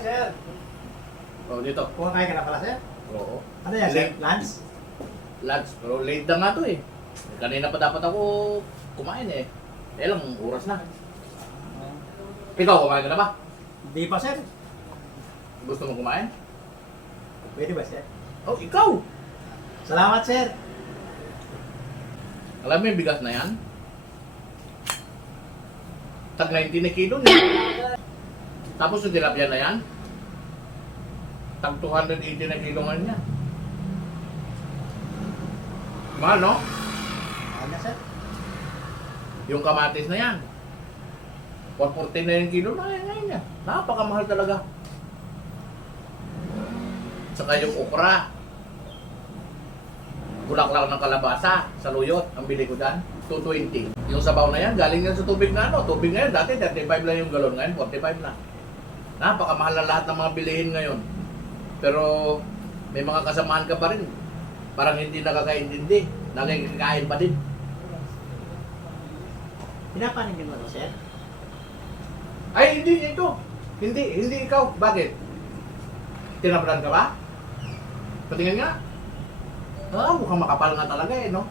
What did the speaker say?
sir. Oh, dito. Kumakain ka na pala, sir? Oo. Ano yan, sir? Late. Lunch? Lunch. Pero late na nga to eh. Kanina pa dapat ako kumain eh. Eh lang, oras na. Ikaw, kumain ka na ba? Hindi pa, sir. Gusto mo kumain? Pwede ba, sir? Oh, ikaw! Salamat, sir. Alam mo yung bigas na yan? Tag 90 na kilo niya. Tapos yung tilapia na yan? Tag 280 na kilo nga niya. Mahal, no? Ano, sir? Yung kamatis na yan. 140 na yung kilo na yan ngayon niya. Napakamahal talaga. Saka yung okra. Bulaklak ng kalabasa sa luyot. Ang bili ko dyan, 220. Yung sabaw na yan, galing yan sa tubig na ano. Tubig ngayon, dati 35 lang yung galon. Ngayon, 45 na. Napakamahal na lahat ng mga bilihin ngayon. Pero may mga kasamaan ka pa rin. Parang hindi nakakaintindi. Nakikikain pa din. Pinapanin ka naman, sir? Ay, hindi ito. Hindi ikaw. Bakit? Tinablan ka ba? Patingin nga. Ah, mukhang makapal nga talaga eh, no?